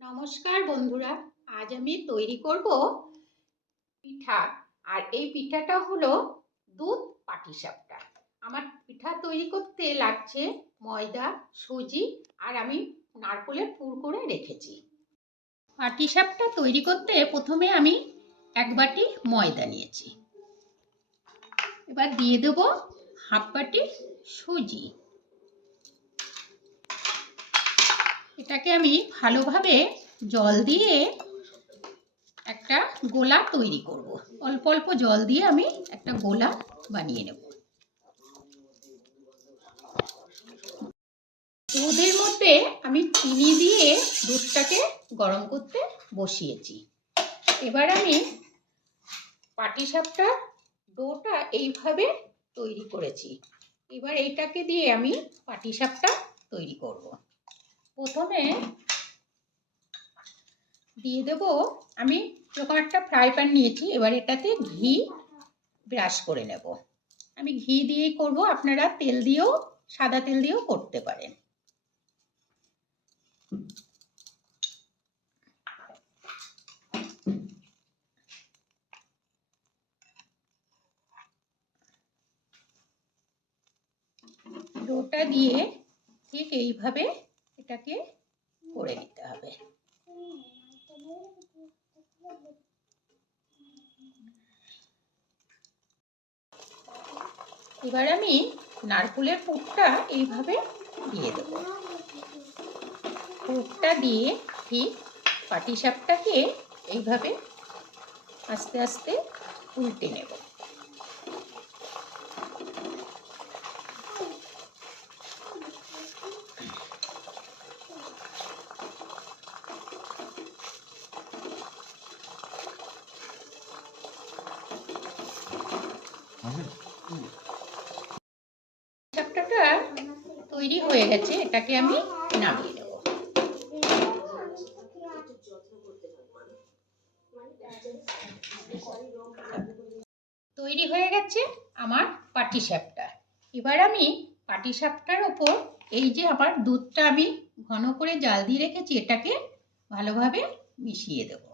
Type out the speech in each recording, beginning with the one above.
নমস্কার বন্ধুরা, আজ আমি তৈরি করব পিঠা। আর এই পিঠাটা হলো দুধ পাটিসাপটা। আমার পিঠা তৈরি করতে লাগছে ময়দা, সুজি আর আমি নারকেলের পুর করে রেখেছি। পাটিসাপটা তৈরি করতে প্রথমে আমি 1 বাটি ময়দা নিয়েছি। এবার দিয়ে দেব হাফ বাটি সুজি। এটাকে আমি ভালোভাবে জল দিয়ে একটা গোলা তৈরি করব। অল্প অল্প জল দিয়ে আমি একটা গোলা বানিয়ে নেব। দুধের মধ্যে আমি চিনি দিয়ে দুধটাকে গরম করতে বসিয়েছি। এবার আমি পাটিসাপটার ডোটা এইভাবে তৈরি করেছি। এবার এইটাকে দিয়ে আমি পাটিসাপটা তৈরি করব। প্রথমে দিয়ে দেব, আমি যখন একটা ফ্রাই প্যান নিয়েছি, এবার এটাতে ঘি ব্রাশ করে নেব। আমি ঘি দিয়েই করব, আপনারা তেল দিয়েও, সাদা তেল দিয়েও করতে পারেন। ডোটা দিয়ে ঠিক এইভাবে এটাকে করে নিতে হবে। এবার আমি নারকেলের পুরটা এইভাবে দিয়ে দেব। পুরটা দিয়ে ঠিক পাটিসাপটাকে এইভাবে আস্তে আস্তে উল্টে নেব। পাটিসাপটাটা তৈরি হয়ে গেছে, এটাকে আমি নামিয়ে নেব। তৈরি হয়ে গেছে আমার পাটিসাপটা। এবার আমি পাটিসাপটার ওপর এই যে আমার দুধটা আমি ঘন করে জাল দিয়ে রেখেছি, এটাকে ভালোভাবে মিশিয়ে দেব।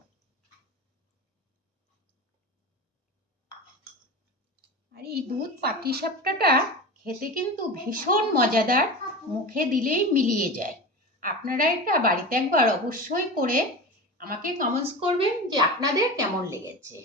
আর এই দুধ পাটিসাপটাটা খেতে কিন্তু ভীষণ মজাদার, মুখে দিলেই মিলিয়ে যায়। আপনারা এটা বাড়িতে একবার অবশ্যই করে আমাকে কমেন্টস করবেন যে আপনাদের কেমন লেগেছে।